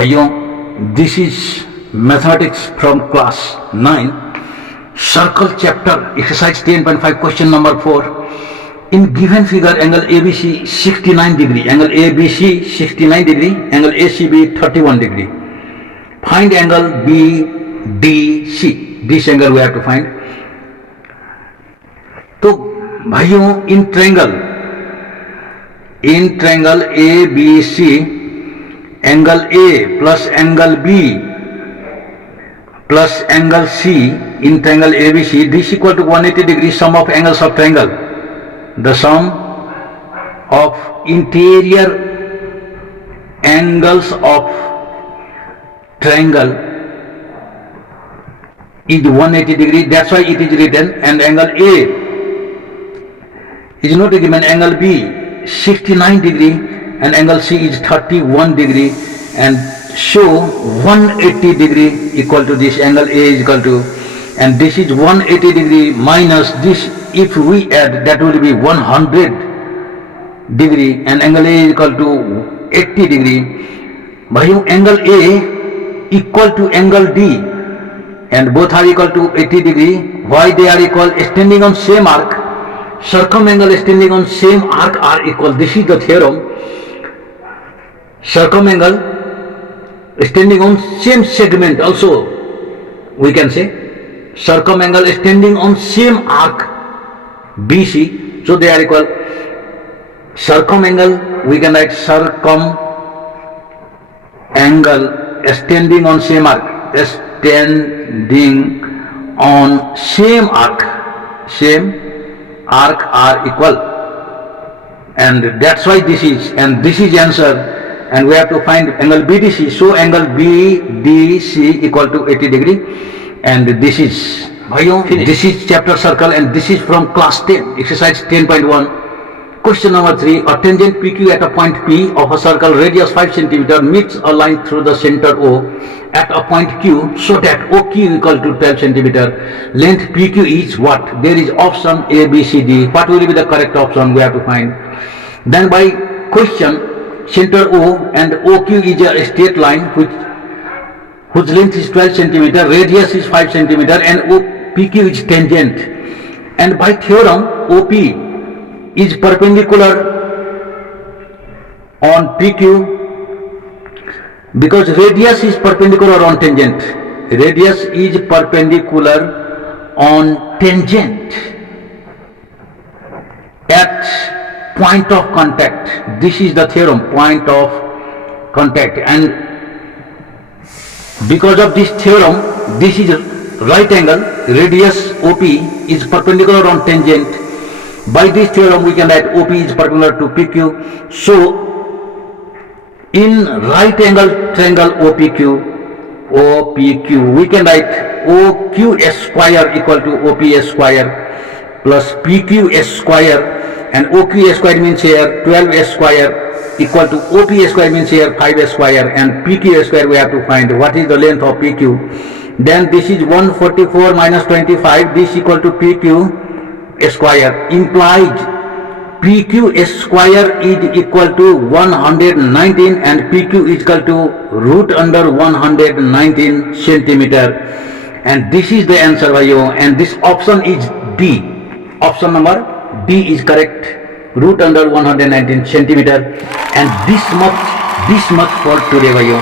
भाइयों, this is mathematics from class 9, circle chapter, exercise 10.5, question number 4. In given figure, angle ABC 69 degree, angle ABC 69 degree, angle ACB 31 degree. Find angle BDC. This angle we have to find. तो भाइयों, in triangle ABC, angle A plus angle B plus angle C in triangle ABC, this equal to 180 degree sum of angles of triangle. The sum of interior angles of triangle is 180 degree. That's why it is written. And angle A is not given. Angle B 69 degree and angle C is 31 degree, and show 180 degree equal to this. Angle A is equal to, and this is 180 degree minus this. If we add, that will be 100 degree, and angle A is equal to 80 degree. भाइयों, angle A equal to angle D, and both are equal to 80 degree. Why they are equal? Standing on same arc, circumangle standing on same arc are equal. This is the theorem. Circumangle standing on same segment, also we can say circumangle standing on same arc BC, so they are equal. Circumangle we can write circumangle standing on same arc, standing on same arc are equal, and that's why this is, and this is answer. And we have to find angle BDC. So angle BDC equal to 80 degree, and this is, bhaiyon, this is chapter circle, and this is from class 10, exercise 10.1. Question number 3. A tangent PQ at a point P of a circle radius 5 cm meets a line through the center O at a point Q, so that OQ equal to 12 cm. Length PQ is what? There is option A, B, C, D. What will be the correct option? We have to find. Then by question, center O and OQ is a straight line whose length is 12 cm, radius is 5 cm, and PQ is tangent. And by theorem, OP is perpendicular on PQ because radius is perpendicular on tangent. Radius is perpendicular on tangent at point of contact. This is the theorem, point of contact. And because of this theorem, this is right angle, radius OP is perpendicular on tangent. By this theorem we can write OP is perpendicular to PQ. So in right angle triangle OPQ we can write OQ square equal to OP square plus PQ square, and OQ square means here 12 square equal to OP square means here 5 square, and PQ square we have to find what is the length of PQ. Then this is 144 minus 25, this equal to PQ square, implies PQ square is equal to 119 and PQ is equal to root under 119 centimeter, and this is the answer bhaiyo, and this option is D. Option number D is correct, root under 119 centimeter. And this much for today bhaiyo.